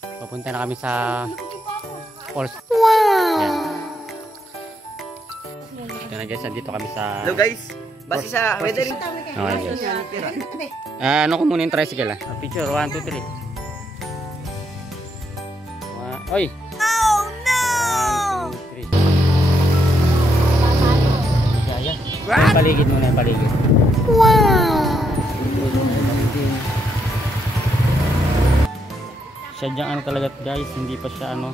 Papunta na kami sa falls. Wow! Ito na guys, dito kami sa... Hello guys, base sa weathering. Okay guys. Ano ko muna yung tricycle Picture, 1, 2, 3. Oy! Oh no! 1, 2, 3. Yung paligid muna, yung paligid. Wow! Sadyang ano talaga guys, hindi pa siya ano.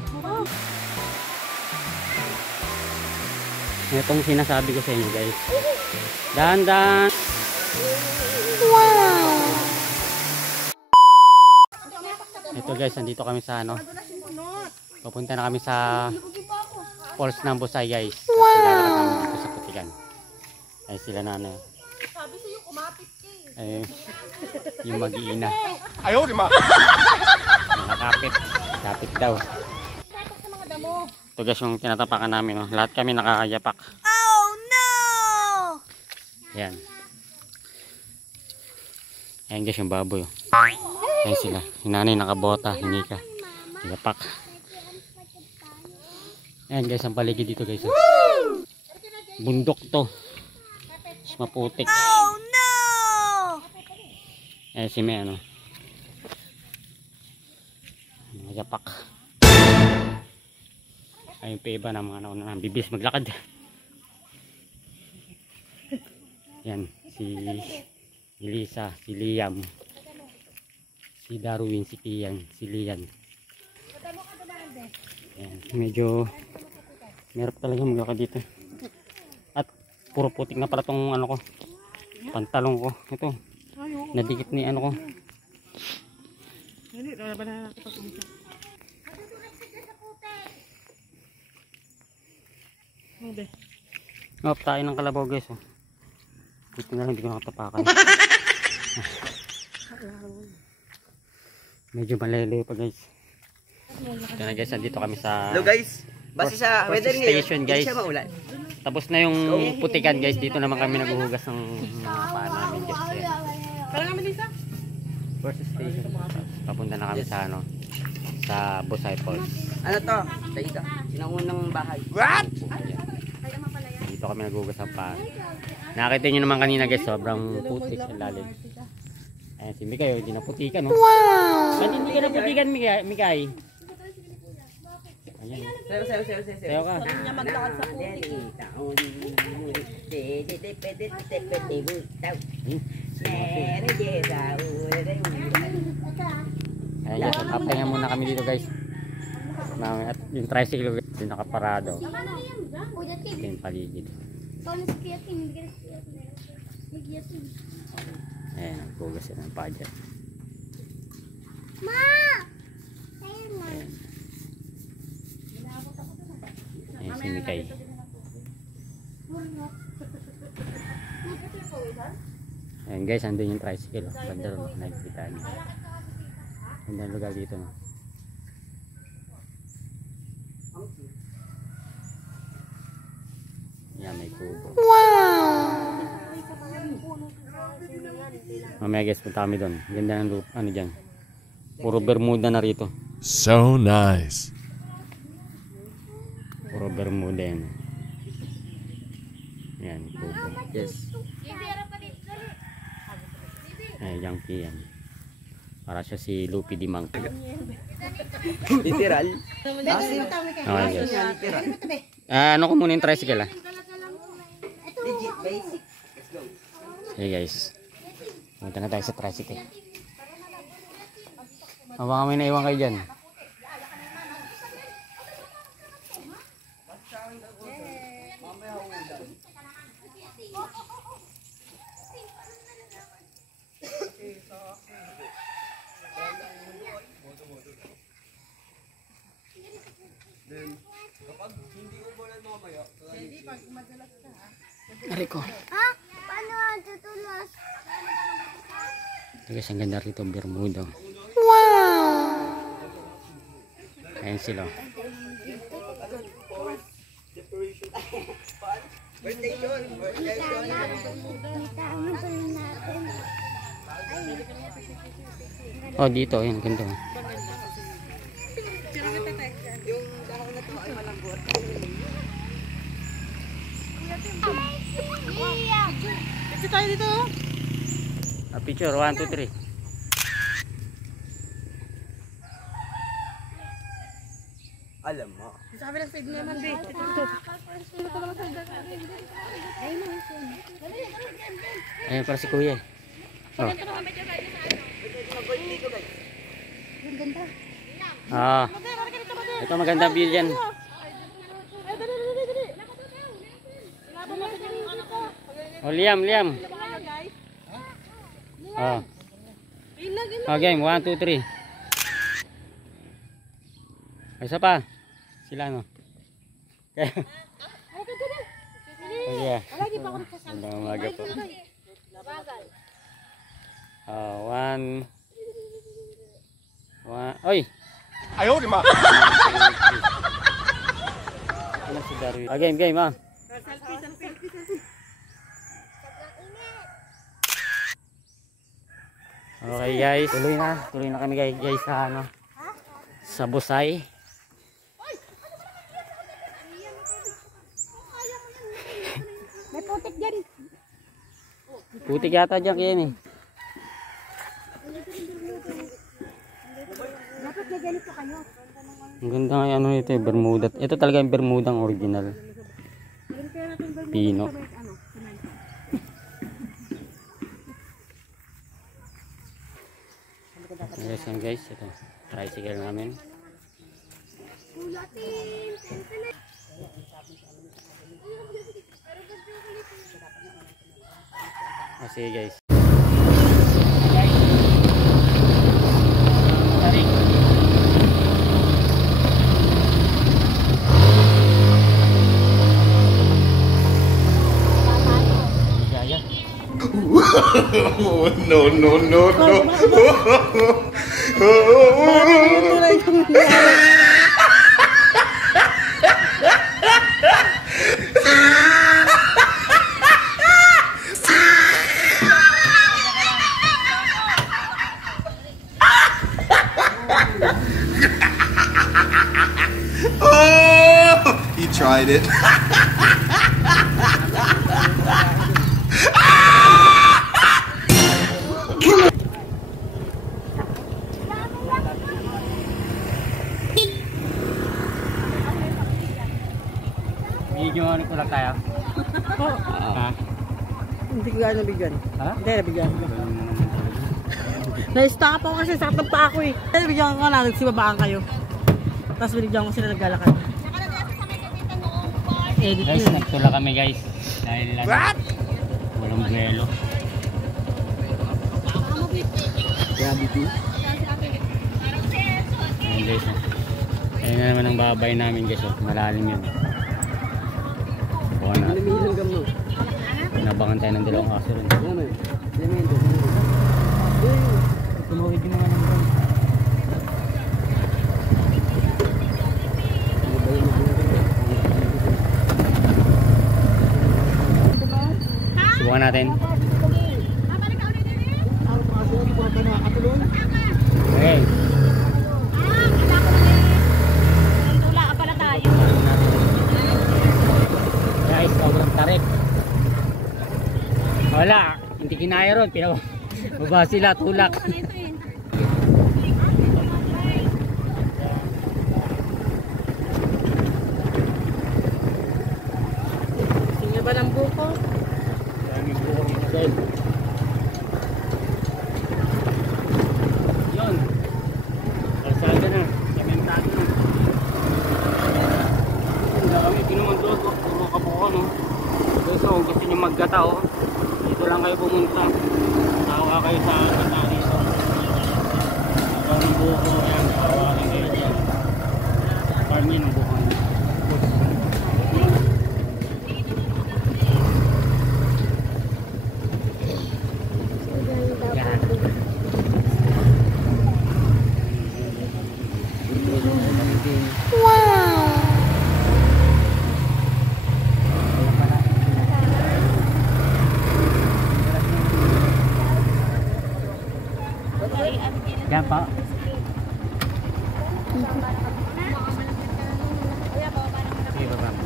Itong sinasabi ko sa inyo guys. Dahan-dahan. Wow! Ito guys, nandito kami sa ano. Papunta na kami sa falls ng Busay guys. Wow! Dito sa Putikan. Ay sila na ano. Sabi sa'yo, kumapit ka Ay, yung mag-iina. Ayaw, di ma. Nakapit. Kapit daw. Tapak sa mga damo. Ito guys yung tinatapakan namin. Oh. Lahat kami nakakayapak. Oh no! Ayan. Ayan guys yung baboy. Oh. Ayan sila. Yung nanay nakabota. Hindi ka. Yapak. Ayan guys ang paligid dito guys. Oh. Bundok to. Maputik. Oh no! Ayan si May ano. Yapak. Ayun pa iba na mga nauna bibis maglakad. Yan si Elisa, si Liam, si Darwin, si Kian, si Lian. Yan, medyo meron talaga maglakad dito. At puro putik na pala tong ano ko, pantalong ko. Ito, nadikit ni ano ko. Tayo ng kalabaw guys. Oh. Dito na lang, hindi ko nakatapakan. Medyo malalayo pa guys. Ito na guys, nandito kami sa... Hello guys, base sa weathering station guys. hindi siya maulan. Tapos na yung Putikan guys. Dito naman kami naghuhugas ng mga paa namin guys. Parang naman Lisa? First station. Papunta na kami sa ano, sa Busay Falls. Ano to? Dito, sinangunang bahay. What? Dito kami naghuhugas ng paa. Nakita nyo naman kanina guys, sobrang putik sa lalim. Ayan si Mikay, hindi na putikan no? Wow! Ba't hindi ka na putikan Mikay? Ayan. Sayo ka. Sabi niya maglakad sa putik. Ayan guys, papahinga muna kami dito guys. At yung tricycle guys, yung nakaparado. Ito yung paligid. Ayan, nagpugas yan ng paa dyan. Ayan. Ayan si Mikay. Ayan guys, andun yung tricycle. Ganda rin, nakikita niyo. Ganda yung lugar dito. No? Ayan, may kubo. Wow! Mamaya guys, punta kami doon. Ganda ng lupa, ano dyan. Puro Bermuda na rito. So nice. Puro Bermuda yan. Ayan, kubo. Yes. Ayan, Yankee yan. Para siya si Lupi Di Mang. Literal. Okay guys. Literal. Ano ko muna yung tricycle Legit basic. Let's go. Hey guys. Punta na tayo sa tricycle. Baka may naiwan kayo dyan. Ariko. Ha? Paano tutulos? Guys, ang ganda rito, Bermuda. Wow! Ayan sila. Oh, dito, ayan, ganda. Yung dahon na to ay malambot. Kasi tayo dito. Picture, 1, 2, 3. Alam mo. Sa kabilang side naman, Bi. Ayun para si Kuya. Oh. Ah. Ito magandang view dyan. Oh, Liam. Oh. Oh, game. 1, 2, 3. Isa pa. Sila no. Okay. Okay. Magandang umaga po. 1. Oy. Ayaw, di ma. Ano si Darwin? Ah, game ah. Okay guys, tuloy na kami guys sa ano, sa Busay. May putik dyan. Putik yata dyan kayo eh. Dapat na ganito kayo. Ang ganda nga ano ito eh, Bermuda. Ito talaga yung Bermudang original. Pino. Yes yan guys, ito. Tricycle namin. Sige guys. He tried it. Video ano ko lang tayo? Ha? Hindi ko gano'n nabigyan. Ha? Hindi, nabigyan. Na-stop ako kasi saktan pa ako eh. Nabigyan ko na, nagsibabaan kayo. Tapos binigyan ko sila naglalakad. Edit Guys, yun. nagtula kami guys. Dahil walang buwelo. Gravity. Ayun guys. Ayun na naman ang babay namin guys. Malalim yun. Buwan natin. Lumihilang mo. Nabangan tayo ng dalawang aso rin. Ano? Lemento. Tumuwid din naman ang buwan. Subukan natin. Okay. Tula ka pala tayo. Guys, sobrang tarik. Wala, hindi kinaya ron. Baba sila, tulak. Sige ba ng buko? Yun. Kalsada na. Sementado na. Hindi kami pinumundod. Puro kabuko, no? So, gusto nyo maggata, oh. Dito lang kayo pumunta. Tawa kayo sa gata dito. Ang buko yan. Tawa lang kayo dyan. Farming ng buko. Yan. Yan pa. Sige, baba mo.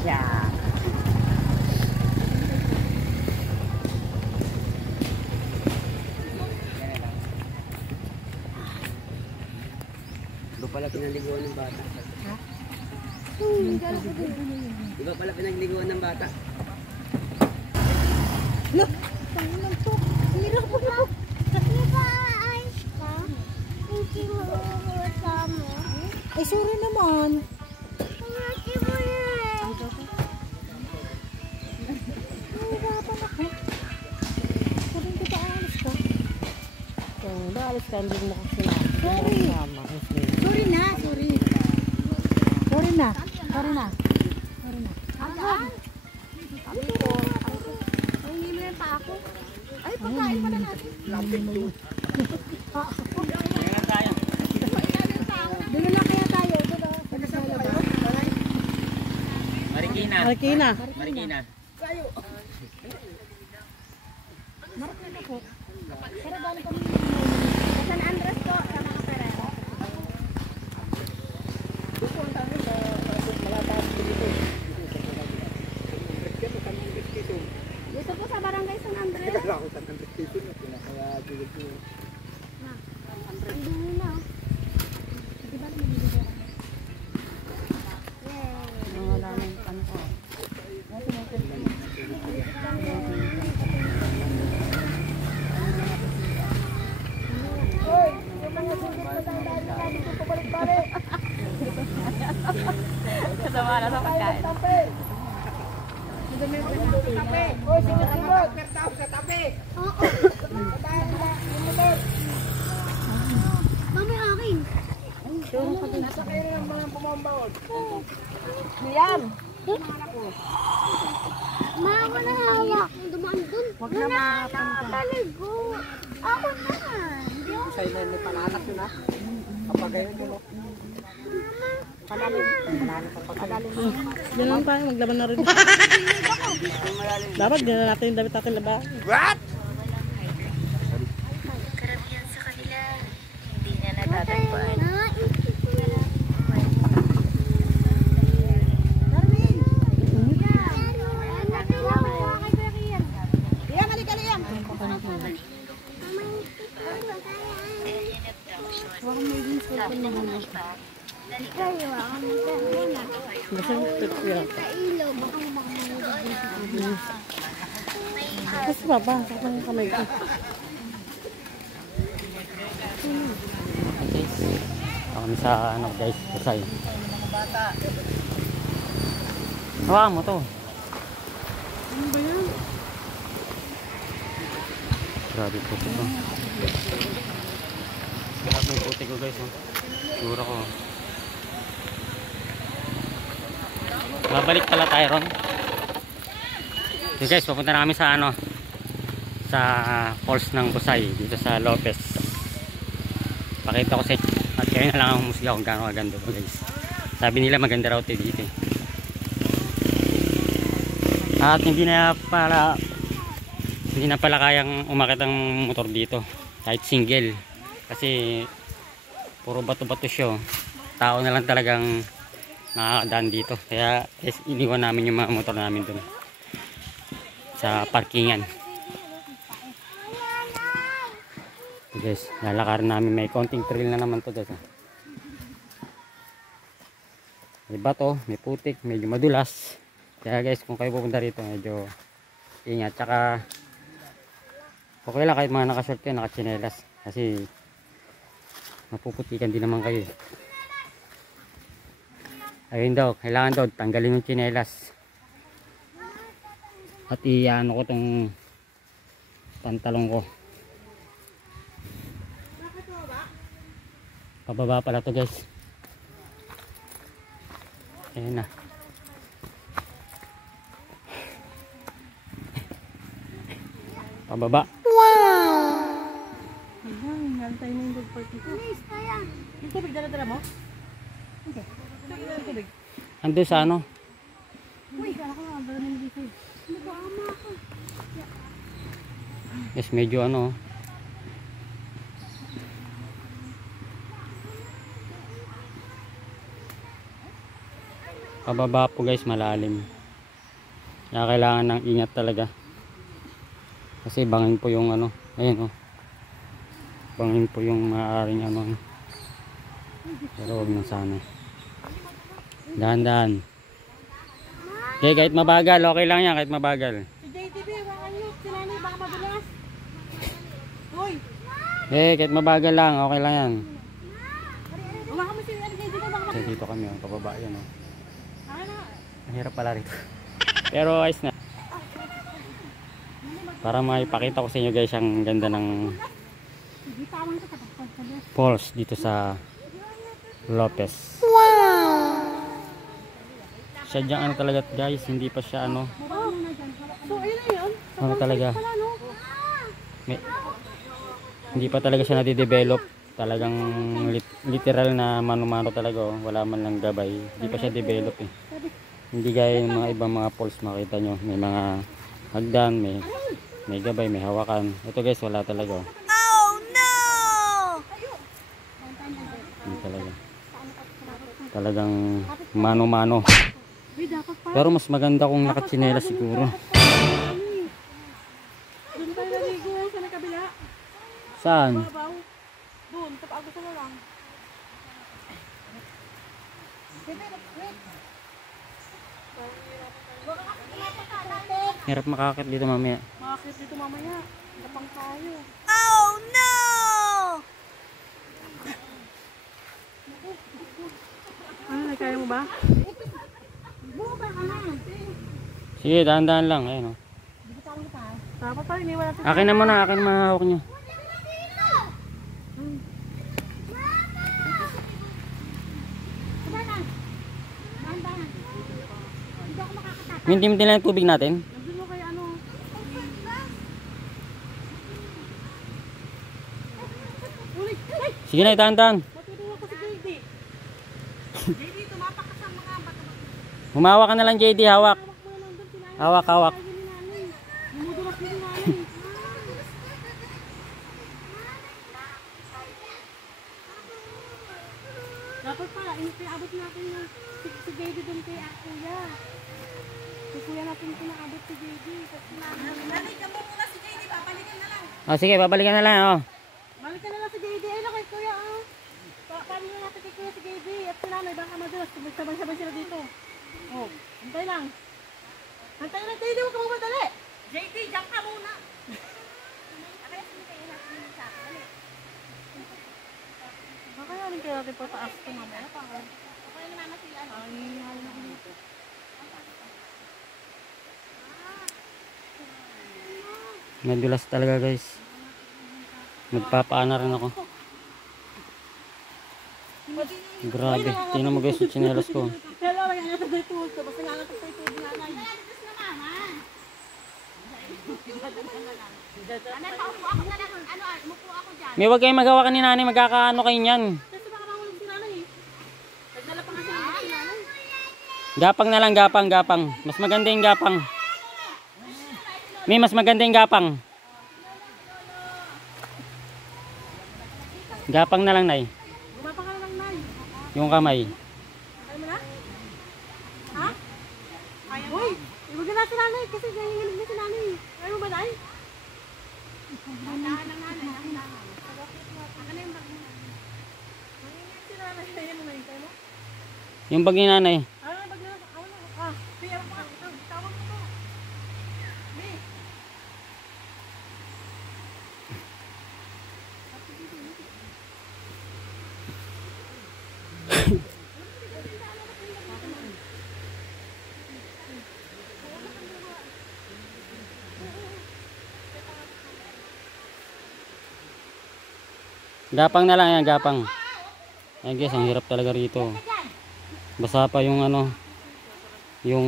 Yeah. Iba pala pinaliguan ng bata. Iba pala pinagliguan ng bata. Ay, sorry naman. Alis ka, hindi mo kasi sorry. Sorry na, sorry. Sorry na. Sorry na. Sorry na. Sabi ko, ay, hindi mo yan pa ako. Ay, pagkain pala natin. Doon na kaya tayo. Marikina. Marikina. Marikina. Pero gano'n kami San Andres po, sa mga Ferrero. Dito po sa barangay San Andres. Hindi na. Di ba naman dito? Wala na yung ano ko. Kasama na sa pagkain. Mami, akin. Liam! Mama na hawak. Dumaan dun. Huwag na Nakakaligo. Ako na. Hindi ako. Sa'yo na may pananak yun ha. Kapag ganyan mo. Panalim. Yan lang tayo, maglaban na rin. Dapat gano'n natin yung damit natin laban. Karamihan sa kanila. Hindi niya natatagpuan. Kasi baba, sa kanya kamay ko. Guys, kami sa ano guys, Pasay. Hawakan mo to. Ano ba yan? Grabe po ito. Grabe yung puti ko guys. Sura ko. Babalik pala tayo ron. So guys, papunta na kami sa ano, sa falls ng Busay dito sa Lopez. Pakita ko sa inyo at kayo na lang ang musika kung gaano kaganda po guys. Sabi nila maganda raw dito eh. At hindi na pala kayang umakit ang motor dito kahit single kasi puro bato-bato siya. Tao na lang talagang nakakadaan dito, kaya iniwan namin yung mga motor namin dun sa parkingan. Guys, lalakarin namin, may konting trail na naman to guys. May bato, may putik, medyo madulas, kaya guys kung kayo pupunta rito medyo ingat, tsaka okay lang kahit mga nakashort kayo, nakachinelas kasi mapuputikan din naman kayo. Ayun daw, kailangan daw tanggalin yung tsinelas at iano ko tong pantalong ko. Pababa pala to guys. Ayun na. Pababa. Ayan, nantay na yung dog party ko. Yung tubig, dala-dala mo? Okay. Yung tubig. Ando sa ano? Uy, kala ko nga, dala na yung dito. Yes, medyo ano. Pababa po guys, malalim. Kaya kailangan ng ingat talaga. Kasi bangin po yung ano, ayun oh. Bangin po yung maaaring ano. Pero huwag na sana. Dahan-dahan. Okay, kahit mabagal, okay lang yan, kahit mabagal. Si JTB, baka nyo. Si nanay, baka madulas. Hoy! Eh, kahit mabagal lang, okay lang yan. Baka mo si JTB, baka So, dito kami, oh, pababa yan oh. Ano? Ang hirap pala rito. Pero ayos na. Para maipakita ko sa inyo guys ang ganda ng falls dito sa Lopez. Wow! Sadyang ano talaga guys, hindi pa siya ano. So, ayun na yun. Ano talaga. Wala, no? Hindi pa talaga siya nade-develop. Talagang literal na mano-mano talaga oh. Wala man lang gabay. Hindi pa siya develop eh. Hindi gaya ng mga ibang mga falls makita nyo. May mga hagdan, may gabay, may hawakan. Ito guys, wala talaga oh. Oh no! Hindi talaga. Talagang mano-mano. Uy, dapat pa. Pero mas maganda kung nakatsinelas siguro. Doon tayo naligo sa may kabila. Saan? Babaw. Doon, tapos gusto mo lang. Hirap makakit dito mamaya. Makakit dito mamaya. Napang tayo. Oh no! Ano, kaya mo ba? Sige, dahan-dahan lang. Ayun oh. Dapat pa, iniwan natin. Akin na muna, akin na mahawak niyo. Minti-minti lang yung tubig natin. Nandun mo kay ano. Ulit! Ay! Sige na, dahan-dahan. Matutulog ko si JD. JD, tumapak ka sa mga bato. Humawak ka na lang JD, hawak. Hawak mo na lang doon, sinanay. Hawak, hawak. Ayaw ni nanay. Dumudulas ni nanay. Dapat pala, pinaabot natin yung si JD doon kay kuya. Si kuya natin pinaabot si JD. Nanay, kamo muna si JD, babalikan na lang. Oh, sige, babalikan na lang oh. Balik ka na lang si JD. Ay, kay kuya, oh. Paano na natin kay kuya si JD? At si nanay, baka madulas. Sabay-sabay sila dito. Oh, hantay lang. Hantay lang, JD, huwag ka magmadali. JD, diyan ka muna. Baka yanin kaya natin pataas ko mamaya. Baka yanin naman sila. Ay, yanin ako dito. Nadulas talaga guys. Magpapaana rin ako. Grabe, tingnan mo guys yung tsinelas ko. Hello, nangangatag na ito. Basta nangangatag na ito. Nanay. Anay, paupo ako na lang. Ano, mupo ako dyan. May wag kayong magawa ka ni nanay, magkakaano kayo niyan. Kasi baka mahulog si nanay eh. Nagdala pa kasi si nanay. Gapang na lang, gapang, gapang. Mas maganda yung gapang. May mas maganda yung gapang. Gapang na lang, nay. Gumapa ka na lang, Nay. Yung kamay. Kaya mo na? Ha? Kaya mo? Uy, iwag na si nanay kasi nanginginig na si nanay. Kaya mo ba, Nay? Dahan ng nanay. Ako na yung bag mo. Nanginginig si nanay. Kaya mo, Nay. Kaya mo? Yung bag ni nanay. Ah, bag na. Ako na. Ah, kaya mo ka. Tawag mo to. May. Gapang na lang yan, gapang. Ay guys, ang hirap talaga rito. Basa pa yung ano, yung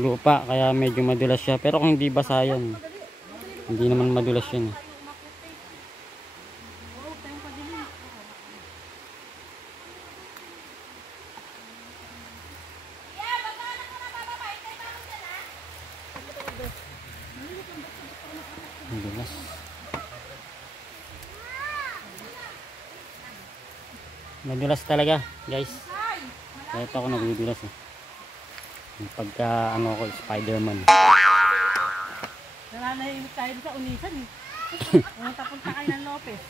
lupa, kaya medyo madulas siya. Pero kung hindi basa yan, hindi naman madulas yan. Madulas. Madulas talaga, guys. Kahit ako nagudulas eh. Pagka ano ko, Spider-Man. Nananahimik tayo sa Unisan eh. Ang tapunta kayo ng Lopez.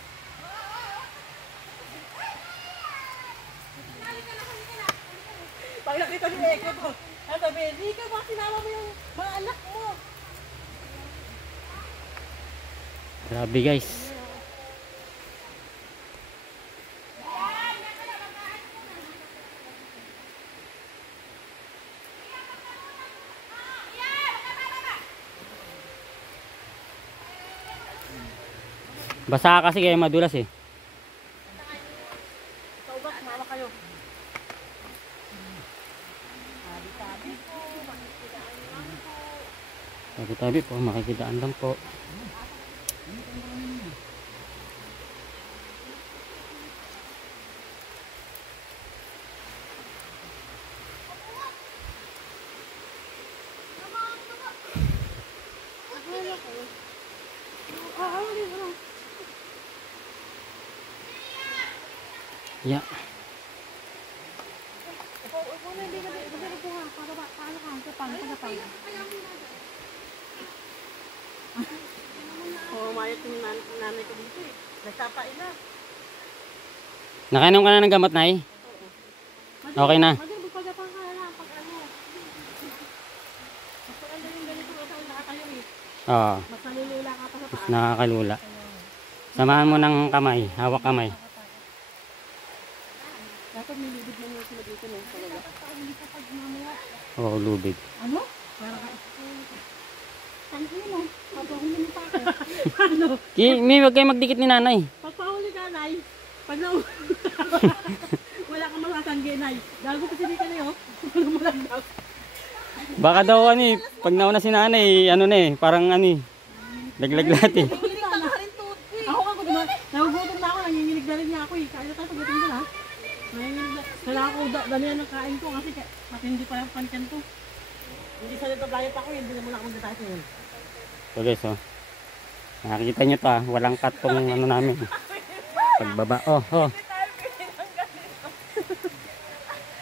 Pag nakita ni Eko ko, sabi, hindi ka ba sinama mo yung mga anak mo? Grabe guys. Basa kasi kaya madulas eh. Sa ubak, mawa kayo. Tabi-tabi po, makikidaan lang po. Yeah. Oo, mayat yung nanay ko dito eh. Nagsapain na. Nakainom ka na ng gamot, Nay? Okay na. Magpagapang ka na pag ano. Pag ano yung ganito ka saan nakatayo eh. Oo. Mas nalulula ka pa sa Mas paa. nakakalula. Samahan mo ng kamay. Hawak kamay. Dapat may libid na nyo sila dito no. Oo, lubid. Ano? Parang ka. Ano mo? Papahuli pa ako. Ano? May wag kayo magdikit ni nanay. Pagpahuli ka, Nay. Pag na wala kang masasangge, Nay. Gago kasi di ka na yun. Wala mo lang daw. Baka daw ano eh, pag nauna si nanay, ano na eh, parang ano eh. Laglag lahat eh. Nanginginig ka na rin, Tuti. Ako ka, diba? Nagugutom na ako. Nanginginig na rin niya ako eh. Kaya tayo sagutin ko na. Nanginginig na. Kailangan ko dalihan ng kain ko kasi matindi pa yung panchan ko. Hindi sa nito diet ako, hindi na muna ako mag-diet ngayon. So guys, oh. Nakikita nyo to ah, walang cut tong ano namin. Pagbaba, oh.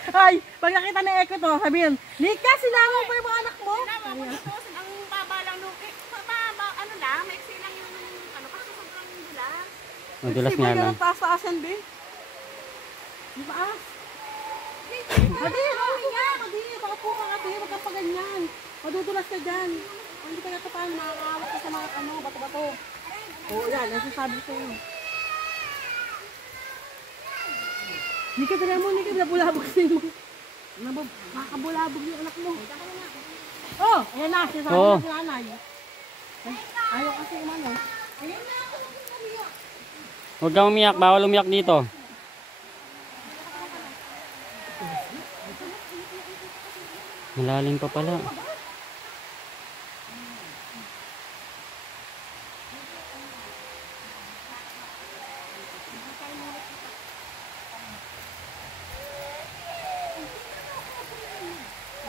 Ay, pag nakita ni Eko to, sabihin, Nika, sinama mo pa yung mga anak mo? Tama mo dito, ang baba lang nung, ano lang, maiksi lang yung, ano, kasi sobrang dulas. Madulas nga lang. Taas sa asan, be? Di ba? Madi, baka po ka nga, wag kang paganyan. Madudulas ka dyan. Kung hindi ka natapahan, makakawak ka sa mga ano, bato-bato. Oo, yan, nasasabi ko yun. Nika, tala mo, Nika, nabulabog sa'yo. Makakabulabog yung anak mo. Oh, ayan na, sinasabi Oo. na si nanay. Ayaw kasi umano. Ayan na, Huwag kang umiyak, bawal umiyak dito. Malalim pa pala.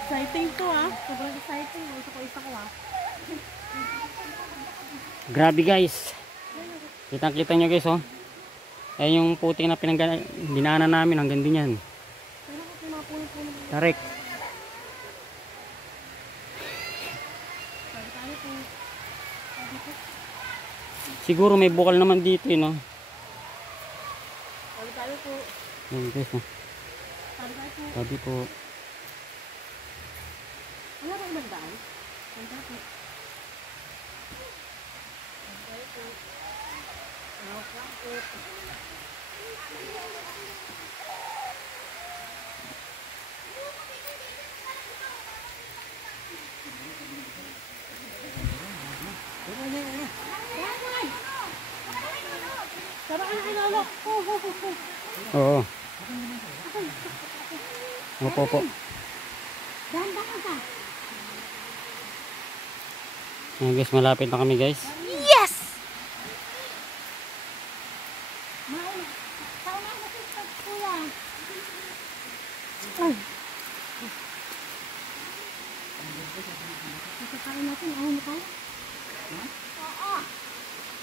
exciting to ah. Sobrang exciting. Gusto ko isa ko ah. Grabe guys. Kitang-kita nyo guys oh. Ayan yung puting na dinaanan namin hanggang din yan. Tarik. Siguro may bukal naman dito no. Sabi tayo po. Ayan guys oh. Sabi tayo po. Sabi po. Wala ba ibang daan? Sabi tayo po. Sabi tayo po. Tara ka na inalok. Oo. Opo po. Dahan-dahan ka. Ayan guys, malapit na kami guys. Yes! Pagkain natin, ahon mo tayo?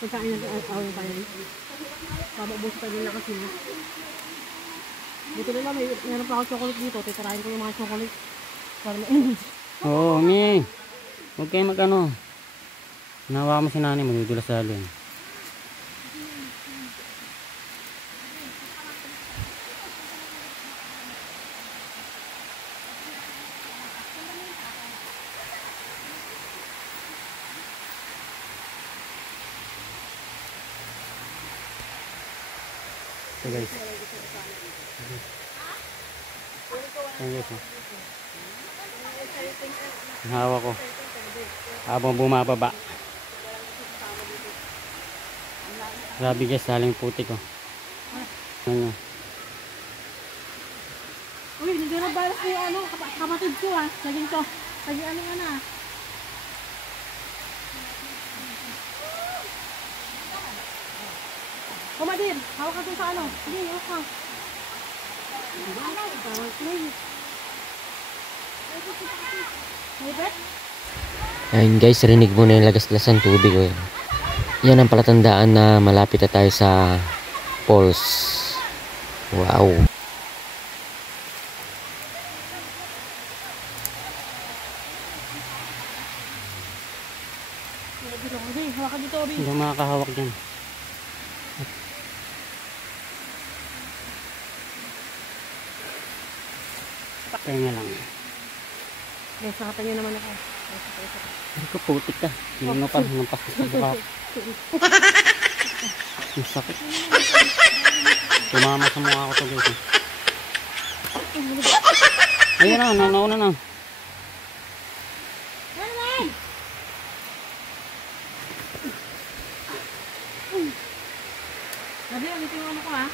Pagkain natin, ahon mo tayo. Pababos pa din na kasi na. Buti nila, meron pa ako chocolate dito. Titirahin ko yung mga chocolate. Para mainit. Oo, Mi. Huwag kayo mag-ano. Nahawa mo si nanay, magudulas sa halin. So guys. Ayan guys. Ang hawak ko. Habang bumababa. Grabe guys, saling putik ko. Ano? Uy, nandiyan na balas ko yung ano, kapatid ko ah. Laging to. Laging ano nga na. Kumadir, hawak ka dun sa ano. Sige, hawak ka. May bet? Ayun guys, rinig mo na yung lagas-lasan tubig. Oh. Yan ang palatandaan na malapit na tayo sa falls. Wow. Hindi, hawak ka dito, Obi. Hindi ako makakahawak dyan. Kaya lang. Okay, sakatan niyo naman ako. Hindi ko putik ka. Hindi mo pa hinampas sa mukha. Ang sakit. Tumama sa mukha ko to guys. Ayun na, nauna na. Sabi, ang ito yung ano ko ha.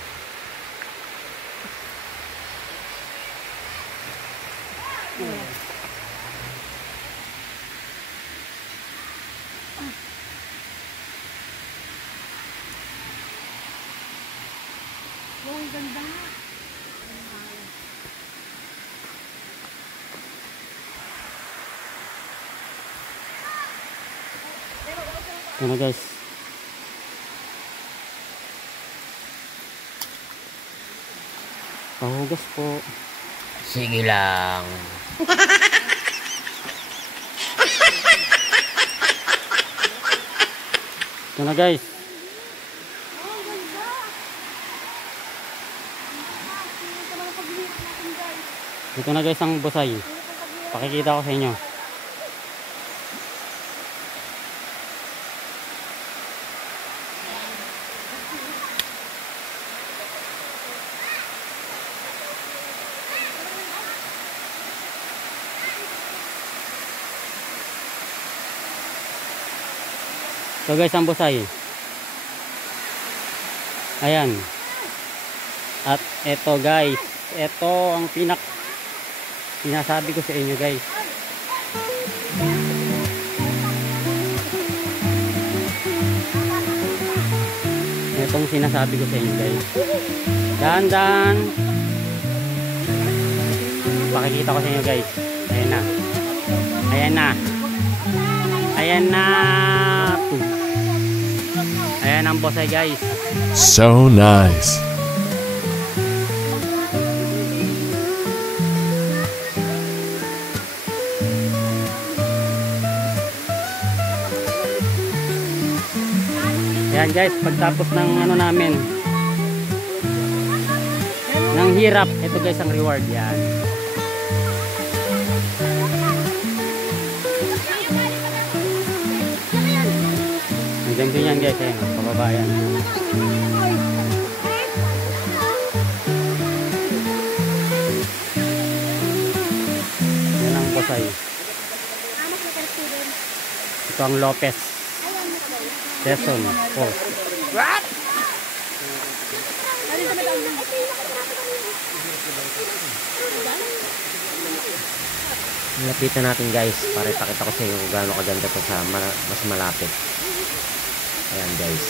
Oh, ang ganda. Yan na guys. Pahugas po. Sige lang. Yan na guys. Ito na guys ang busay. Pakikita ko sa inyo. So guys, ang busay. Ayan. At eto guys, eto ang sinasabi ko sa inyo guys. Etong sinasabi ko sa inyo guys. Dahan-dahan. Pakikita ko sa inyo guys. Ayan na. Ayan na. Ayan na. Ayan ang bosay guys. So nice. Ayan guys, pagtapos ng ano namin, ng hirap, ito guys ang reward. Yan. Nandiyan din yan guys, ayan, pababa yan. Yan ang bosay. Ito ang Lopez Quezon Falls. Lapitan natin guys para ipakita ko sa inyo kung gaano kaganda to sa mas malapit. Ayan guys.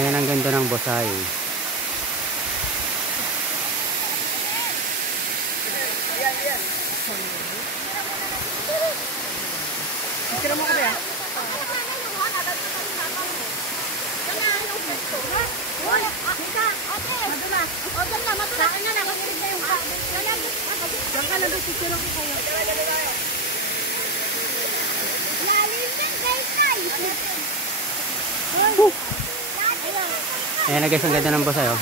Ayan ang ganda ng bosay. Picture mo ko ba? Hoy, Mika, ate. Madula. O, dyan na, madula. Saan na lang, makinig na yung Diyan ka lang, picture ko kayo. Lalim din, guys, guys. Ayan na guys, ang ganda ng busay oh.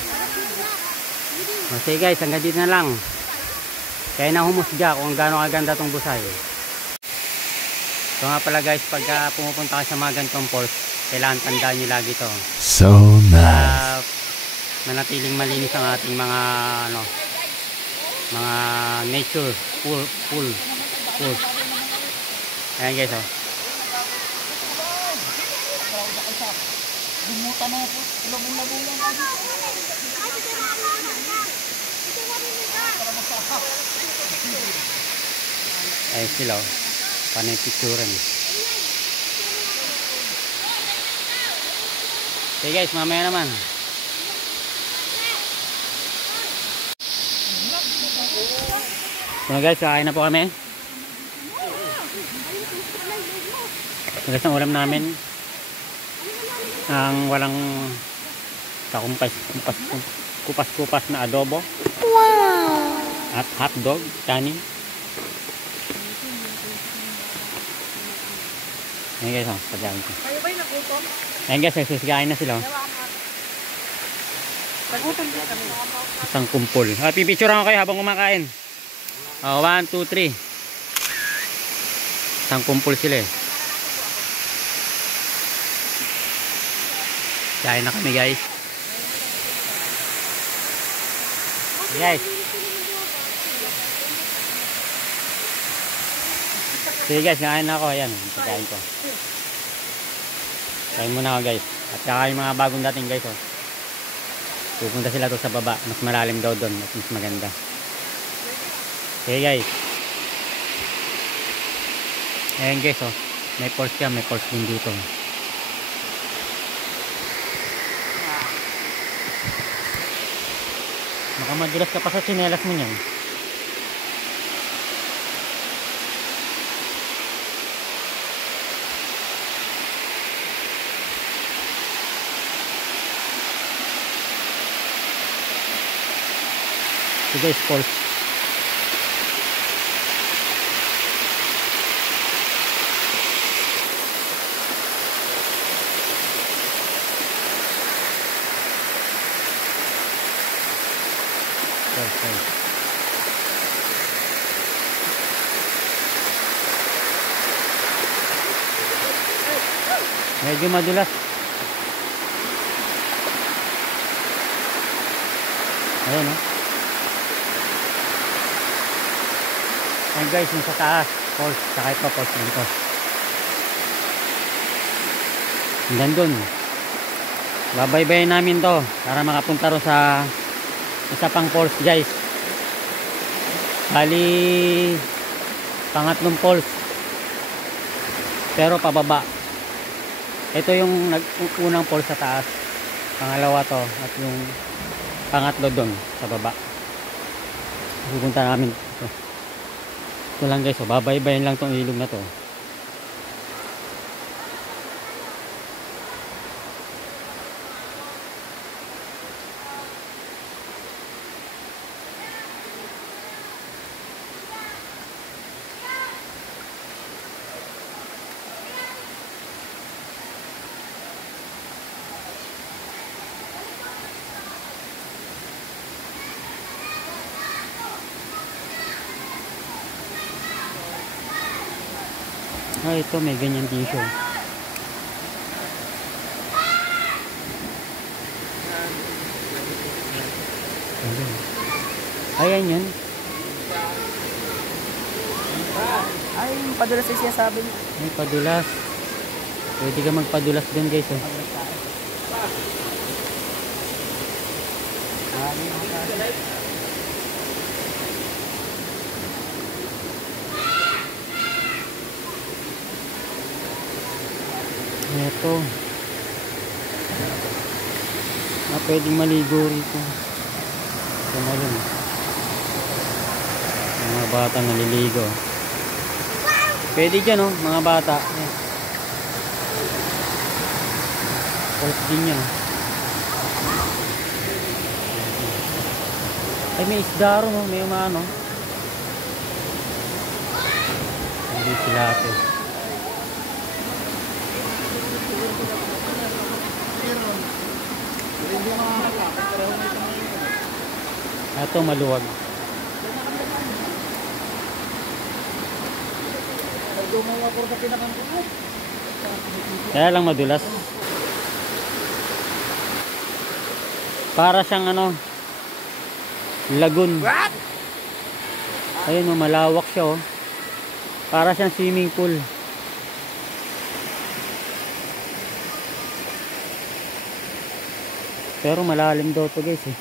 Okay guys, hanggang dito na lang. Kaya na humusga kung gaano kaganda tong busay. So nga pala guys, pagka pumupunta ka sa mga ganitong falls, kailangan tandaan nyo lagi to. So nice. Manatiling malinis ang ating mga ano, mga nature pool. Ayan guys oh. Ayan sila oh. Panay picturean. Okay guys, mamaya naman. So guys, kain na po kami. Guys, ang ulam namin ang walang kupas na adobo. At hotdog, kanin. Ayan guys, oh, pagkain ko. Kayo ba'y nagutom? Ayan guys, nagsisikain na sila. Nagutom din kami. Isang kumpol. Pipicturean ko kayo habang kumakain. 1, 2, 3. Isang kumpol sila eh. Kain na kami guys. Guys. Sige guys, kain na ako. Ayan, pagkain ko. Kain muna ako guys. At saka yung mga bagong dating guys oh. Pupunta sila to sa baba. Mas malalim daw doon. At mas maganda. Sige guys. Ayan guys oh. May pulse ka. May pulse din dito. Baka madulas ka pa sa tsinelas mo niyan. So guys, pulse. Medyo madulas. Ayan oh. Ayan guys, yung sa taas falls, saka ito falls dito. Hanggang dun. Babaybayin namin to para makapunta ro sa isa pang falls guys. Bali pangatlong falls, pero pababa. Ito yung unang falls sa taas, pangalawa to, at yung pangatlo doon sa baba. Pupunta namin ito lang guys, so babaybayin lang tong ilog na to. Ah, ito may ganyan din siya. Ayan yun. Ay, padulas yung sinasabi niya. May padulas. Pwede ka magpadulas dun guys oh. Ito. Pwedeng maligo rito. Ito na yun. Mga bata naliligo. Pwede dyan oh, mga bata. Ayan. Falls din yan. Ay, may isda ron, may umano. Hindi sila ate. Ito maluwag. Kaya lang madulas. Para siyang ano, lagoon. Ayun, malawak siya oh. Para siyang swimming pool. Pero malalim daw to guys eh.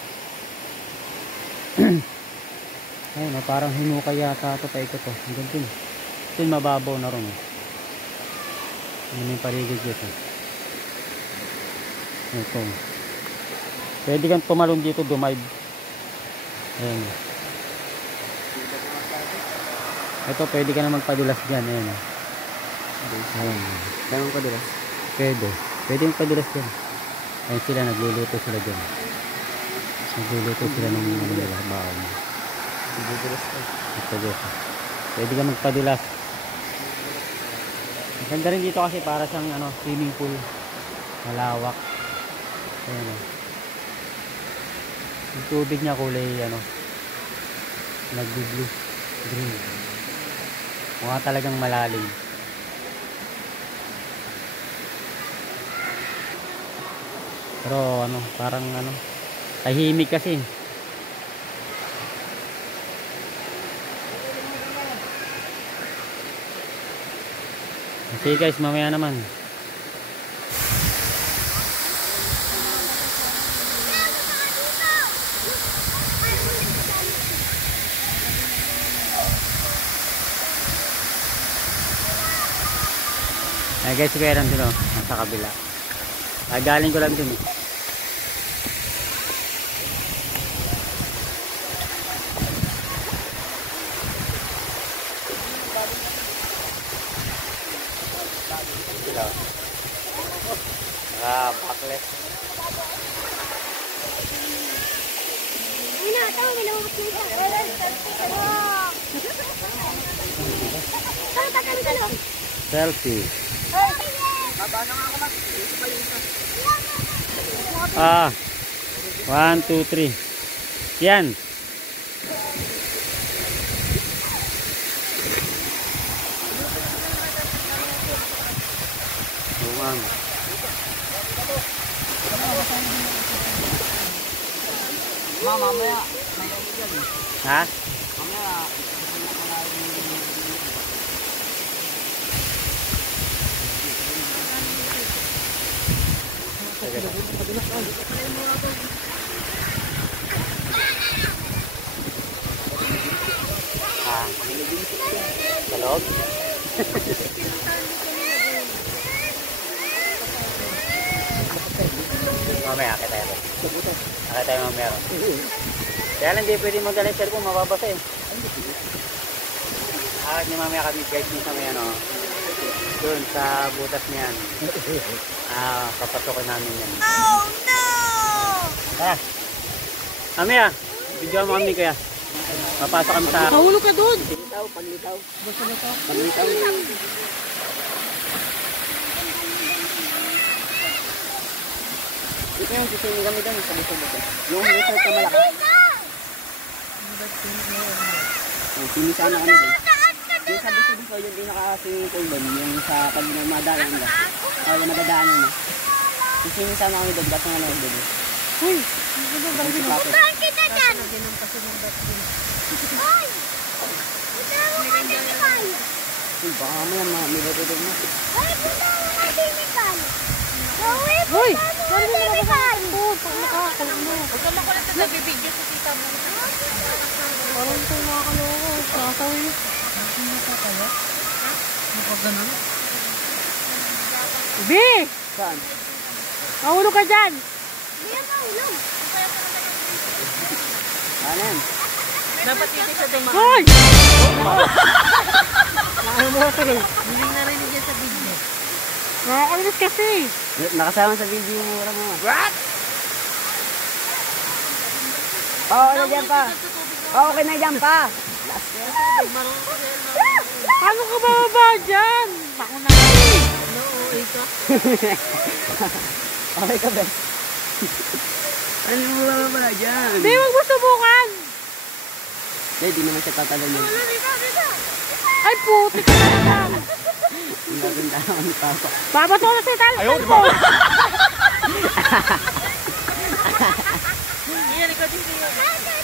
Ayun oh, parang hinukay yata ito, paikot to. Hanggang dun. Ito yung mababaw na rin oh. Ano yung paligid dito. Ito. Pwede kang pumalon dito, dumive. Ayan. Ito, pwede ka na magpadulas dyan. Ayan. Ayan. Ganun ka dilas. Pwede. Pwede magpadulas dyan. Ayan sila, nagluluto sila dyan. Nagluluto sila ng ano nila, baon. Dilas ka. Ito dito. Pwede ka magpadulas. Maganda rin dito kasi para siyang ano, swimming pool. Malawak. Ayan o. Yung tubig niya kulay ano, nag-blue, green. Mukha talagang malalim. Pero ano, parang ano, tahimik kasi. Okay guys, mamaya naman. Ay guys, kaya lang dun oh, nasa kabila. Ay galing ko lang dun eh. Pakles. Ay na, tama, ginawag na isa. Selfie. Ah. 1, 2, 3. Yan. Buwang. Mamaya, may ano dyan. Ha? Mamaya, Ha? Sa loob? Mamaya, akit tayo. Akit tayo mamaya. Kaya lang hindi pwede magdala yung cellphone, mababasa eh. Akit niya mamaya kami guys niya sa may ano. Doon sa butas niyan. Papatukin namin yan. Oh no! Tara. Mamaya, video mo kami kaya. Papasok kami sa... Nahulog ka doon. paglitaw. Basta na to. Paglitaw. Ito yung sisingin kami doon sa likod ito. Yung resort na malaki. Sini sana kami doon. Yung sabi ko dito, yung pinaka-swimming pool doon, yung sa pag madaan ka. Yung nadadaanan mo. Sisingin sana kami doon, ba't nga lang doon. Uy! Saan kita dyan? Ay! Punta mo ka chemical! Uy, baka mamaya may batulog mo. Ay, punta mo ka chemical! Uy, Uy! punta mo ka chemical! Pag nakakulang mo. Huwag ka makulit na nabibigyo sa tita mo. Parang ito nakakaloko. Sasawin. Hindi mo ka kaya? Ha? Nakaganon? Ibi! Saan? Nahulog ka dyan! Hindi yan mahulog. Ano yan? Dapat hindi siya dumaan. Hoy! Ano mo ka rin? Hindi narinig yan sa video. Nakakainis kasi. Nakasama sa video yung mura mo. What? Oo, na dyan pa. Okay na dyan pa. Paano ka bababa dyan? Ako na. No, ito. Okay ka, bes. Ano mo ba pala dyan? Hindi, wag mo subukan. Hindi, di naman siya tatalon yun. Ay, putik ka na lang. Ang gaganda naman ni Papa. Babato na sa talon mo. Iyan, ikaw din siya.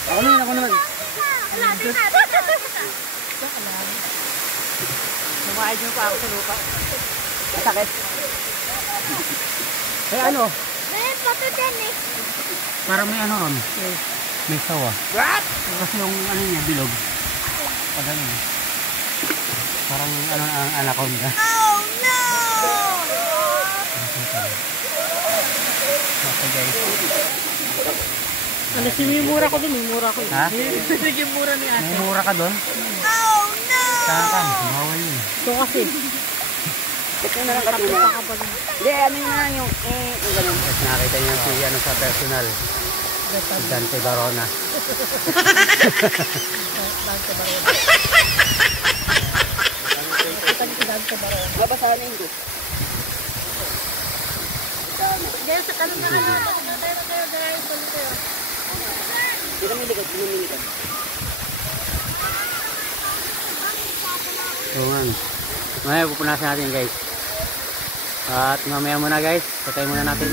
Ako naman, ako naman. Sumakay niyo pa ako sa lupa. Masakit. Eh ano? May pati din eh. Parang may ano ron. May sawa. What? Kasi yung ano niya, bilog. Pag ano. Parang ano ang anaconda. Oh no! Okay guys. Ano, simimura ko dun, mimura ko. Ha? Yung mura ni ate. May mura ka doon? Oh no! Saan ka? Bawal yun. So kasi, Ito na lang kasi na. Hindi, ano yun na lang yung yung ganun. Yes, nakita niyo si ano sa personal. Si Dante Barona. Babasahan na yung gusto. guys, sa kanan na kayo. Tayo na kayo guys. Balik kayo. Hindi na may likod, hindi na may likod. So man. Mamaya pupunasan natin guys. At mamaya muna guys. Patay muna natin.